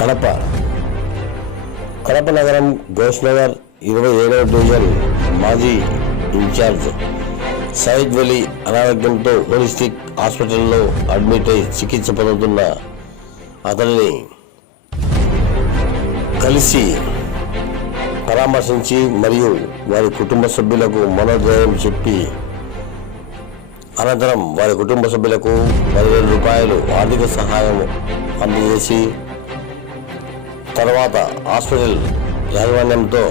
కడప. కడప నగరం ఘోష్ నగర్ ఇరవై ఏడవ డివిజన్ మాజీ ఇన్ఛార్జ్ సైద్ వలి అనారోగ్యంతో హోలిస్టిక్ హాస్పిటల్లో అడ్మిట్ అయి చికిత్స పొందుతున్న అతనిని కలిసి పరామర్శించి మరియు వారి కుటుంబ సభ్యులకు మనోధైర్యం చెప్పి అనంతరం వారి కుటుంబ సభ్యులకు పదివేల రూపాయలు ఆర్థిక సహాయం అందజేసి తర్వాత హాస్పిటల్ యాజమాన్యంతో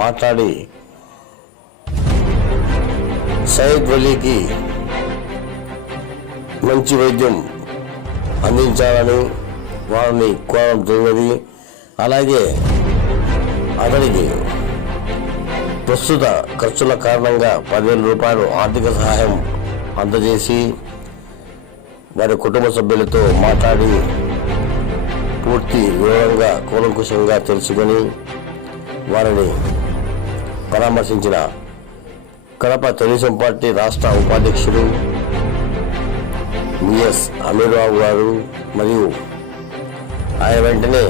మాట్లాడి సయ్యద్ వలీకి మంచి వైద్యం అందించాలని వారిని కోరడం జరిగినది. అలాగే అతనికి ప్రస్తుత ఖర్చుల కారణంగా పదివేల రూపాయలు ఆర్థిక సహాయం అందజేసి వారి కుటుంబ సభ్యులతో మాట్లాడి పూర్తి వివరంగా కూలంకుషంగా తెలుసుకొని వారిని పరామర్శించిన కడప తెలుగుదేశం పార్టీ రాష్ట్ర ఉపాధ్యక్షుడు విఎస్ అమీర్బాబు గారు మరియు ఆయన వెంటనే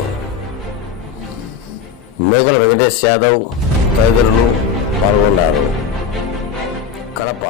మేకల వెంకటేష్ యాదవ్ తదితరులు పాల్గొన్నారు. కడప